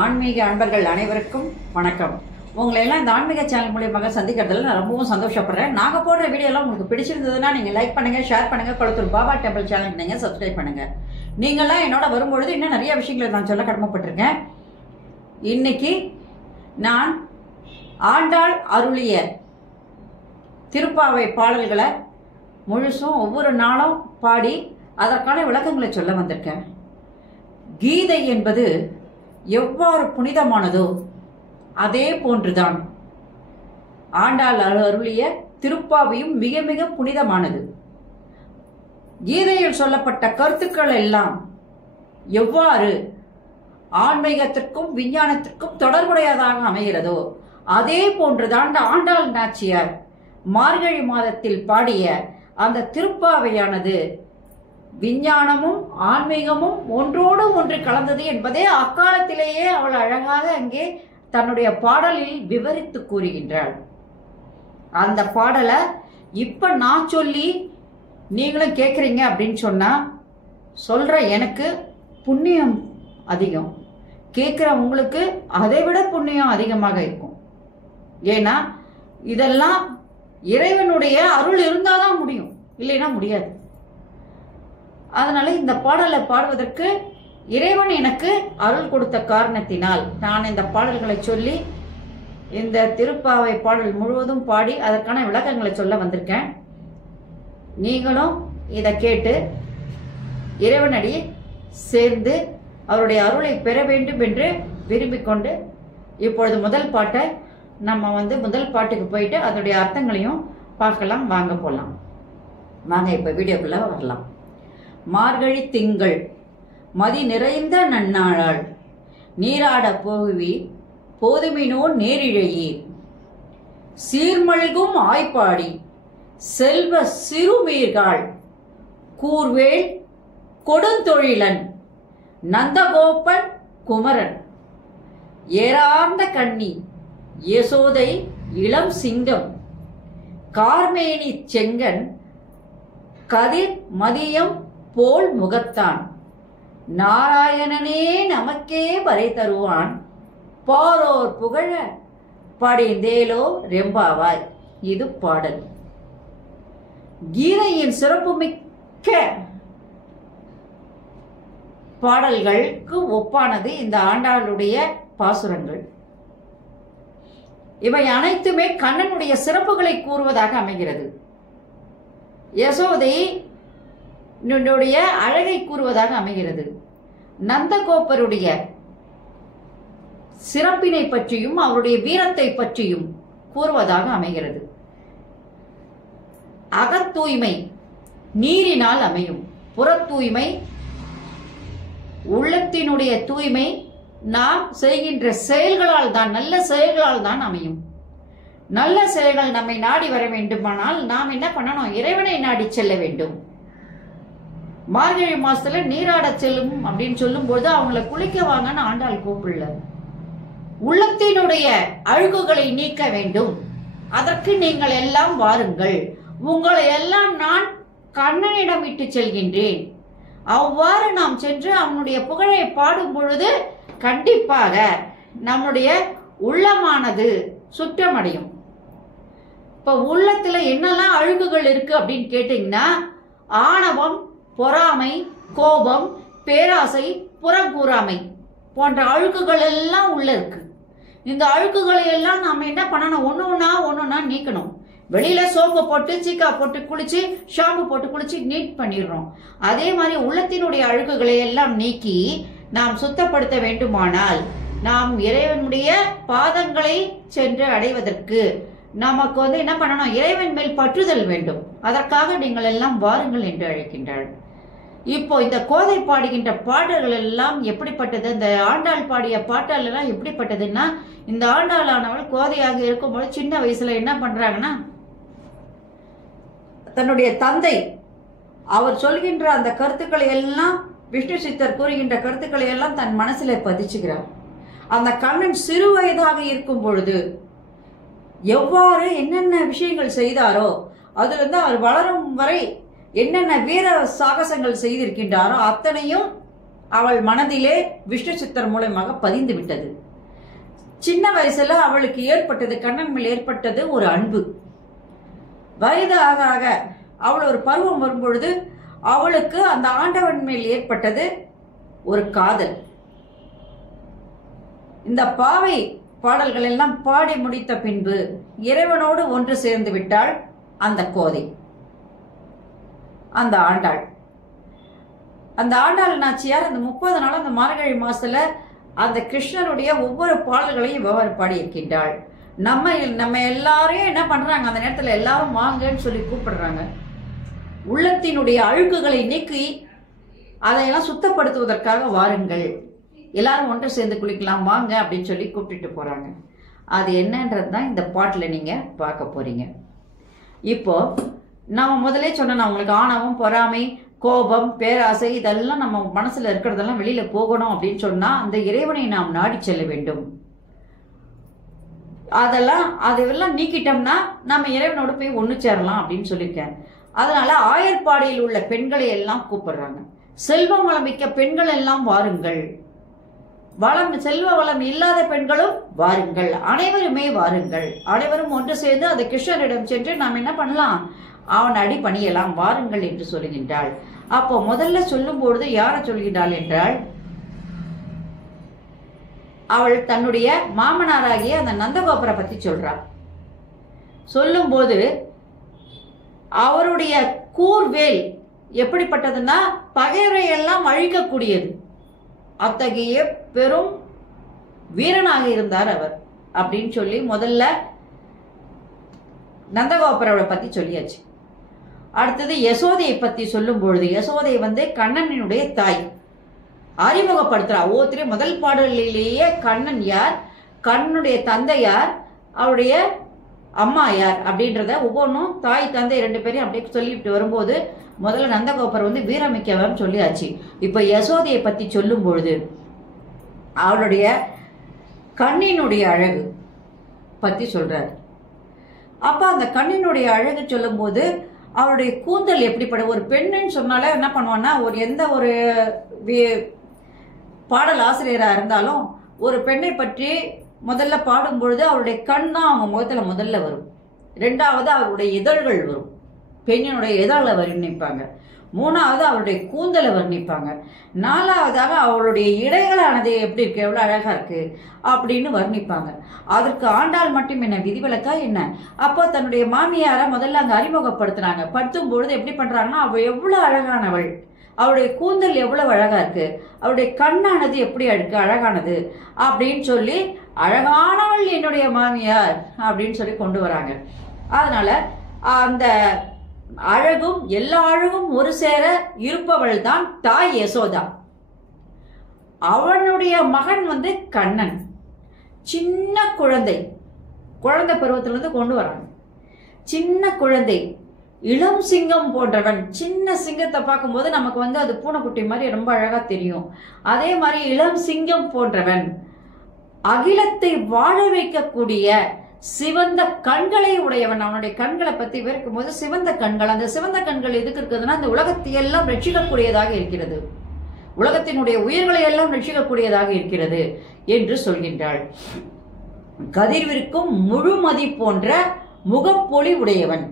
ஆன்மீக அன்பர்கள் அனைவருக்கும் வணக்கம். உங்களை எல்லாம் இந்த ஆன்மீக சேனல் மூலியமாக சந்திக்கிறதுல நான் ரொம்பவும் சந்தோஷப்படுறேன். நாங்கள் போடுற வீடியோலாம் உங்களுக்கு பிடிச்சிருந்ததுன்னா நீங்கள் லைக் பண்ணுங்கள், ஷேர் பண்ணுங்கள். கொளத்தூர் பாபா டெம்பிள் சேனலுக்கு நீங்கள் சப்ஸ்கிரைப் பண்ணுங்கள். நீங்கள்லாம் என்னோட வரும்பொழுது இன்னும் நிறைய விஷயங்களை நான் சொல்ல கடமைப்பட்டிருக்கேன். இன்னைக்கு நான் ஆண்டாள் அருளிய திருப்பாவை பாடல்களை முழுசும் ஒவ்வொரு நாளும் பாடி அதற்கான விளக்கங்களை சொல்ல வந்திருக்கேன். கீதை என்பது எவ்வாறு புனிதமானதோ அதே போன்றுதான் ஆண்டாள் அருளிய திருப்பாவையும் மிக மிக புனிதமானது. கீதையில் சொல்லப்பட்ட கருத்துக்கள் எல்லாம் எவ்வாறு ஆன்மீகத்திற்கும் விஞ்ஞானத்திற்கும் தொடர்புடையதாக அமைகிறதோ அதே போன்றுதான் ஆண்டாள் நாச்சியார் மார்கழி மாதத்தில் பாடிய அந்த திருப்பாவையானது விஞ்ஞானமும் ஆன்மீகமும் ஒன்றோடு ஒன்று கலந்தது என்பதே அக்காலத்திலேயே அவள் அழகாக அங்கே தன்னுடைய பாடலில் விவரித்து கூறுகின்றாள். அந்த பாடலை இப்ப நான் சொல்லி நீங்களும் கேட்குறீங்க அப்படின்னு சொன்னா சொல்ற எனக்கு புண்ணியம் அதிகம், கேட்குற உங்களுக்கு அதை விட புண்ணியம் அதிகமாக இருக்கும். ஏன்னா இதெல்லாம் இறைவனுடைய அருள் இருந்தாதான் முடியும், இல்லைன்னா முடியாது. அதனால இந்த பாடலை பாடுவதற்கு இறைவன் எனக்கு அருள் கொடுத்த காரணத்தினால் நான் இந்த பாடல்களை சொல்லி இந்த திருப்பாவை பாடல் முழுவதும் பாடி அதற்கான விளக்கங்களை சொல்ல வந்திருக்கேன். நீங்களும் இதை கேட்டு இறைவனடி சேர்ந்து அவருடைய அருளை பெற வேண்டும் என்று விரும்பிக் கொண்டு இப்பொழுது முதல் பாட்டை நம்ம முதல் பாட்டுக்கு போயிட்டு அதனுடைய அர்த்தங்களையும் பார்க்கலாம். வாங்க போகலாம். வாங்க இப்ப வீடியோக்குள்ள வரலாம். மார்கழி திங்கள் மதி நிறைந்த நன்னாளாள் நீராட போகுவி போதுமினோ நேரிழையீர் சீர்மல்கும் ஆய்ப்பாடி செல்வ சிறுமீர்கள் கூர்வேல் கொடுந்தொழிலன் நந்தகோபன் குமரன் ஏறார்ந்த கண்ணி யசோதை இளம் சிங்கம் கார்மேனி செங்கன் கதிர் மதியம் போல் முகத்தான் நாராயணனே நமக்கே பறை தருவான் பாரோர் புகழ படிந்தேலோ ரெம்பாவாய். இது பாடல். கீதையின் சிறப்புமிக்க பாடல்களுக்கு ஒப்பானது இந்த ஆண்டாளுடைய பாசுரங்கள். இவை அனைத்துமே கண்ணனுடைய சிறப்புகளை கூறுவதாக அமைகிறது. யசோதை அழகை கூறுவதாக அமைகிறது. நந்தகோபருடைய சிறப்பினை பற்றியும் அவருடைய வீரத்தை பற்றியும் கூறுவதாக அமைகிறது. அகத்தூய்மை நீரினால் அமையும், புற தூய்மை உள்ளத்தினுடைய தூய்மை நாம் செய்கின்ற செயல்களால் தான், நல்ல செயல்களால் தான் அமையும். நல்ல செயல்கள் நம்மை நாடி வர வேண்டுமானால் நாம் என்ன பண்ணணும்? இறைவனை நாடி செல்ல வேண்டும். மார்கழி மாசத்துல நீராட செல்லும் அப்படின்னு சொல்லும் போது அவங்களை குளிக்க வாங்கன்னு ஆண்டாள் கூப்பிடல. உள்ளத்தினுடைய அழுக்குகளை நீக்க வேண்டும். அதற்கு நீங்கள் எல்லாம் வாருங்கள், உங்களை எல்லாம் நான் கண்ணனிடம் விட்டு செல்கின்றேன். அவ்வாறு நாம் சென்று அவனுடைய புகழை பாடும் பொழுது கண்டிப்பாக நம்முடைய உள்ளமானது சுற்றமடையும். இப்ப உள்ளத்துல என்னெல்லாம் அழுக்குகள் இருக்கு அப்படின்னு கேட்டீங்கன்னா ஆணவம், பொறாமை, கோபம், பேராசை, புறங்கூறாமை போன்ற அழுக்குகள் எல்லாம் உள்ள இருக்கு. இந்த அழுக்குகளை எல்லாம் நாம என்ன பண்ணணும்? ஒன்னொன்னா நீக்கணும். வெளியில சோப்பு போட்டு சீக்கா போட்டு குளிச்சு ஷாம்பு போட்டு குளிச்சு நீட் பண்ணிடுறோம். அதே மாதிரி உள்ளத்தினுடைய அழுக்குகளை எல்லாம் நீக்கி நாம் சுத்தப்படுத்த வேண்டுமானால் நாம் இறைவனுடைய பாதங்களை சென்று அடைவதற்கு நமக்கு என்ன பண்ணணும்? இறைவன் மேல் பற்றுதல் வேண்டும். அதற்காக நீங்கள் எல்லாம் வாருங்கள் என்று அழைக்கின்றாள். இப்போ இந்த கோதை பாடுகின்ற பாடல்கள் எல்லாம் எப்படிப்பட்டது? இந்த ஆண்டாள் பாடிய பாடல் எல்லாம் எப்படிப்பட்டதுன்னா, இந்த ஆண்டாளானவள் கோதையாக இருக்கும்போது சின்ன வயசுல என்ன பண்றாங்கன்னா, தன்னுடைய தந்தை அவர் சொல்கின்ற அந்த கருத்துக்களை எல்லாம், விஷ்ணு சித்தர் கூறுகின்ற கருத்துக்களை எல்லாம் தன் மனசில பதிச்சுக்கிறார். அந்த கண்ணன் சிறு வயதாக இருக்கும் பொழுது எவ்வாறு என்னென்ன விஷயங்கள் செய்தாரோ அதுல இருந்து அவர் வளரும் வரை என்னென்ன வீர சாகசங்கள் செய்திருக்கின்றாரோ அத்தனையும் அவள் மனதிலே விஷ்ணு சித்தர் மூலமாக பதிந்து விட்டது. சின்ன வயசுல அவளுக்கு ஏற்பட்டது, கண்ணன் மேல் ஏற்பட்டது ஒரு அன்பு. வயது ஆக ஆக அவள் ஒரு பருவம் வரும்பொழுது அவளுக்கு அந்த ஆண்டவன் மேல் ஏற்பட்டது ஒரு காதல். இந்த பாவை பாடல்கள் எல்லாம் பாடி முடித்த பின்பு இறைவனோடு ஒன்று சேர்ந்து விட்டாள் அந்த கோதை, அந்த ஆண்டாள். அந்த ஆண்டாள் நாச்சியார் அந்த 30 நாள் அந்த மார்கழி மாசத்துல அந்த கிருஷ்ணனுடைய ஒவ்வொரு பாடல்களையும் இவ்வாறு பாடியிருக்கின்றாள். நம்ம எல்லாரையும் என்ன பண்றாங்க, அந்த நேரத்துல எல்லாரும் வாங்கன்னு சொல்லி கூப்பிடுறாங்க. உள்ளத்தினுடைய அழுக்குகளை நீக்கி அதையெல்லாம் சுத்தப்படுத்துவதற்காக வாருங்கள், எல்லாரும் ஒன்று சேர்ந்து குளிக்கலாம் வாங்க அப்படின்னு சொல்லி கூப்பிட்டுட்டு போறாங்க. அது என்னன்றது தான் இந்த பாட்டில் நீங்க பார்க்க போறீங்க. இப்போ நம்ம முதலே சொன்ன உங்களுக்கு ஆணவம், பொறாமை, கோபம், பேராசை இதெல்லாம் நம்ம மனசுல இருக்கிறதெல்லாம் வெளியில போகணும் அப்படின்னு சொன்னா அந்த இறைவனை நாம் நாடி செல்ல வேண்டும். அதெல்லாம் நீக்கிட்டோம்னா நம்ம இறைவனோட போய் ஒண்ணு சேரலாம் அப்படின்னு சொல்லியிருக்கேன். அதனால ஆயர்பாடியில் உள்ள பெண்களை எல்லாம் கூப்பிடுறாங்க. செல்வம் வளம் மிக்க பெண்கள் எல்லாம் வாருங்கள், செல்வ வளம் இல்லாத பெண்களும் வாருங்கள், அனைவருமே வாருங்கள், அனைவரும் ஒன்று சேர்ந்து அந்த கிருஷ்ணரிடம் சென்று நாம் என்ன பண்ணலாம், அவன் அடி பணியலாம், வாருங்கள் என்று சொல்லுகின்றாள். அப்போ முதல்ல சொல்லும் பொழுது யாரை சொல்கின்றாள் என்றால் அவள் தன்னுடைய மாமனாராகிய அந்த நந்தகோபரை பத்தி சொல்றாள். சொல்லும் போது அவருடைய கூர்வேல் எப்படிப்பட்டதுன்னா பகைவரையெல்லாம் அழிக்கக்கூடியது. அத்தகைய பெரும் வீரனாக இருந்தார் அவர் அப்படின்னு சொல்லி முதல்ல நந்தகோபரோட பத்தி சொல்லியாச்சு. அடுத்தது யசோதையை பத்தி சொல்லும் பொழுது யசோதை கண்ணனுடைய தாய் அறிமுகப்படுத்துறா. ஒவ்வொருத்தரையும் முதல் பாடலிலேயே கண்ணன் யார், கண்ணனுடைய தந்தை யார், அவருடைய அம்மா யார் அப்படின்றத ஒவ்வொன்றும் தாய் தந்தை 2 பேரையும் அப்படியே சொல்லிட்டு வரும்போது முதல்ல நந்தகோபர் வீரமிக்கவன் சொல்லியாச்சு. இப்ப யசோதையை பத்தி சொல்லும் பொழுது அவளுடைய கண்ணினுடைய அழகு பத்தி சொல்றாரு. அப்ப அந்த கண்ணினுடைய அழகு சொல்லும் போது அவருடைய கூந்தல் எப்படிப்பட, ஒரு பெண்ணுன்னு சொன்னாலே என்ன பண்ணுவான்னா எந்த ஒரு பாடல் ஆசிரியரா இருந்தாலும் ஒரு பெண்ணை பற்றி முதல்ல பாடும் பொழுது அவருடைய கண் தான் அவங்க முகத்துல முதல்ல வரும். 2வது அவருடைய இதழ்கள் வரும், பெண்ணினுடைய இதழை வர்ணிப்பாங்க. 3வது அவருடைய கூந்தலை வர்ணிப்பாங்க. 4வதாக அவளுடைய இடைகளானது எப்படி இருக்கு, எவ்வளவு அழகா இருக்கு அப்படின்னு வர்ணிப்பாங்க. அதற்கு ஆண்டாள் மட்டும் என்ன விதிவிலக்கா என்ன? அப்போ தன்னுடைய மாமியார முதல்ல அங்க அறிமுகப்படுத்துறாங்க. படுத்தும் பொழுது எப்படி பண்றாங்கன்னா அவள் எவ்வளவு அழகானவள், அவருடைய கூந்தல் எவ்வளவு அழகா இருக்கு, அவருடைய கண்ணானது எப்படி அழகானது அப்படின்னு சொல்லி அழகானவள் என்னுடைய மாமியார் அப்படின்னு சொல்லி கொண்டு வராங்க. அதனால அந்த அழகும் எல்லா அழகும் ஒரு சேர இருப்பவள் தான் தாய் யசோதா. அவனுடைய மகன் கண்ணன் சின்ன குழந்தை பருவத்திலிருந்து கொண்டு வராங்க. சின்ன குழந்தை, இளம் சிங்கம் போன்றவன். சின்ன சிங்கத்தை பார்க்கும்போது நமக்கு அது பூனைக்குட்டி மாதிரி ரொம்ப அழகா தெரியும். அதே மாதிரி இளம் சிங்கம் போன்றவன், அகிலத்தை வாழ வைக்கக்கூடிய சிவந்த கண்களை உடையவன். அவனுடைய கண்களை பத்தி விவரிக்கும் போது சிவந்த கண்கள், அந்த சிவந்த கண்கள் எதுக்கு இருக்குதுன்னா அந்த உலகத்தை எல்லாம் ரட்சிக்கக்கூடியதாக இருக்கிறது, உலகத்தினுடைய உயிர்களை எல்லாம் ரட்சிக்கக்கூடியதாக இருக்கிறது என்று சொல்கின்றாள். கதிர்விற்கும் முழுமதி போன்ற முகப்பொலி உடையவன்.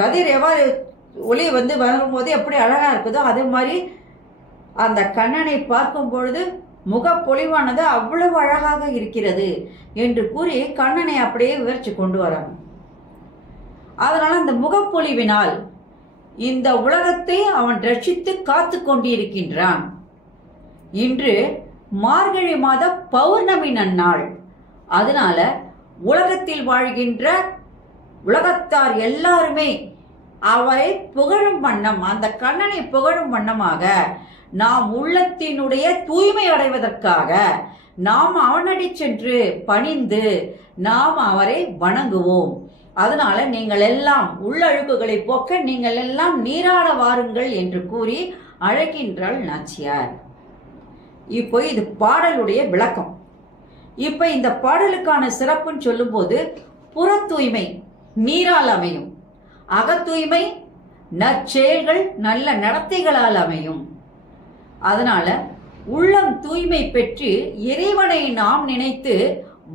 கதிர் எவ்வாறு ஒளி வரும்போது எப்படி அழகா இருக்குதோ அதே மாதிரி அந்த கண்ணனை பார்க்கும் பொழுது முகப்பொலிவானது அவ்வளவு அழகாக இருக்கிறது என்று கூறி கண்ணனை அப்படியே விவரிச்சு கொண்டு வராங்க. அதனால அந்த முகப்பொலிவினால் இந்த உலகத்தை அவன் ரட்சித்து காத்து கொண்டிருக்கின்றான். இன்று மார்கழி மாத பௌர்ணமி நன்னாள். அதனால உலகத்தில் வாழ்கின்ற உலகத்தார் எல்லாருமே அவரை புகழும் வண்ணம், அந்த கண்ணனை புகழும் வண்ணமாக நாம் உள்ளத்தினுடைய தூய்மை அடைவதற்காக நாம் அவனடி சென்று பணிந்து நாம் அவரை வணங்குவோம். அதனால நீங்கள் எல்லாம் உள்ளழுக்குகளை போக்க நீங்கள் எல்லாம் நீராட வாருங்கள் என்று கூறி அழைக்கின்றாள் நாச்சியார். இப்போ இது பாடலுடைய விளக்கம். இப்ப இந்த பாடலுக்கான சிறப்புன்னு சொல்லும் போது புற தூய்மை நீரால் அமையும், அகத்தூய்மை நற்செயல்கள் நல்ல நடத்தைகளால் அமையும். அதனால உள்ளம் தூய்மை பெற்று இறைவனை நாம் நினைத்து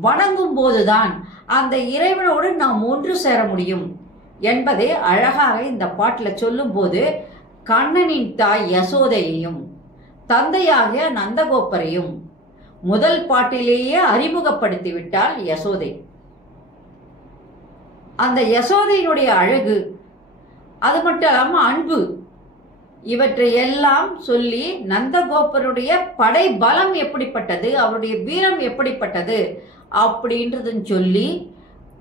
வணங்கும் போதுதான் அந்த இறைவனோடு நாம் ஒன்று சேர முடியும் என்பதை அழகாக இந்த பாட்டில் சொல்லும் போது கண்ணனின் தாய் யசோதையையும் தந்தையாகிய நந்தகோபரையும் முதல் பாட்டிலேயே அறிமுகப்படுத்தி விட்டாள் யசோதை. அந்த யசோதையினுடைய அழகு, அது மட்டும் இல்லாம அன்பு, இவற்றை எல்லாம் சொல்லி நந்தகோபருடைய படை பலம் எப்படிப்பட்டது, அவருடைய வீரம் எப்படிப்பட்டது அப்படின்றதுன்னு சொல்லி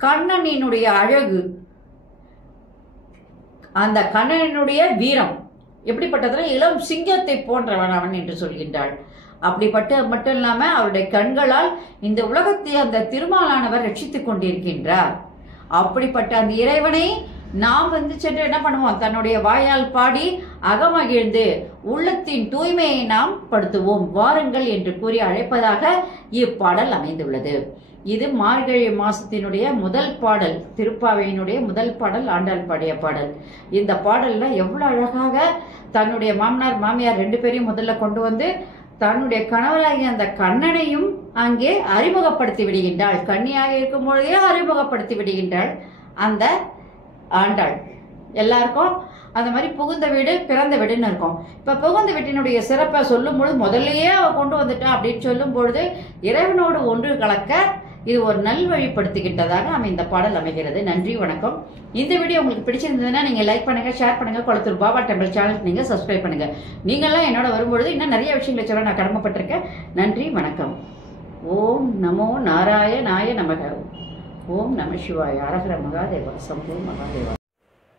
கண்ணனினுடைய அழகு, அந்த கண்ணனினுடைய வீரம் எப்படிப்பட்டதுன்னா இளம் சிங்கத்தை போன்றவன் அவன் என்று சொல்கின்றாள். அப்படிப்பட்ட மட்டும் இல்லாம அவருடைய கண்களால் இந்த உலகத்தை அந்த திருமாலானவர் ரட்சித்துக் கொண்டிருக்கின்றார். அப்படிப்பட்ட அந்த இறைவனை நாம் சென்று என்ன பண்ணுவோம், தன்னுடைய வாயால் பாடி அகமகிழ்ந்து உள்ளத்தின் தூய்மையை நாம் படுத்துவோம் வாருங்கள் என்று கூறி அழைப்பதாக இப்பாடல் அமைந்துள்ளது. இது மார்கழி மாசத்தினுடைய முதல் பாடல், திருப்பாவையினுடைய முதல் பாடல், ஆண்டாள் பாடிய பாடல். இந்த பாடல்ல எவ்வளவு அழகாக தன்னுடைய மாமனார் மாமியார் 2 பேரையும் முதல்ல கொண்டு வந்து தன்னுடைய கணவராகிய அந்த கண்ணனையும் அங்கே அறிமுகப்படுத்தி விடுகின்றாள். கன்னியாக இருக்கும் பொழுதே அறிமுகப்படுத்தி விடுகின்றாள் அந்த ஆண்டாள். எல்லாருக்கும் அந்த மாதிரி புகுந்த வீடு பிறந்த வீடுன்னு இருக்கும். இப்ப புகுந்த வீட்டினுடைய சிறப்பை சொல்லும் பொழுது முதல்லயே அவ கொண்டு வந்துட்டா அப்படின்னு சொல்லும் பொழுது இறைவனோடு ஒன்று கலக்க இது ஒரு நல்வழிப்படுத்துகின்றதாக இந்த பாடல் அமைகிறது. நன்றி, வணக்கம். இந்த வீடியோ உங்களுக்கு பிடிச்சிருந்ததுன்னா நீங்க லைக் பண்ணுங்க, ஷேர் பண்ணுங்க, கொளத்தூர் பாபா டெம்பிள் சேனலுக்கு நீங்க சப்ஸ்கிரைப் பண்ணுங்க. நீங்கெல்லாம் என்னோட வரும்பொழுது இன்னும் நிறைய விஷயங்களை சொல்ல நான் கடமைப்பட்டிருக்கேன். நன்றி, வணக்கம். ஓம் நமோ நாராயணாய நமக. ஓம் நம சிவாய. அரஹர Mahadeva. Shambho Mahadeva.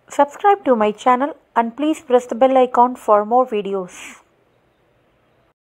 Subscribe to my channel and please press the bell icon for more videos.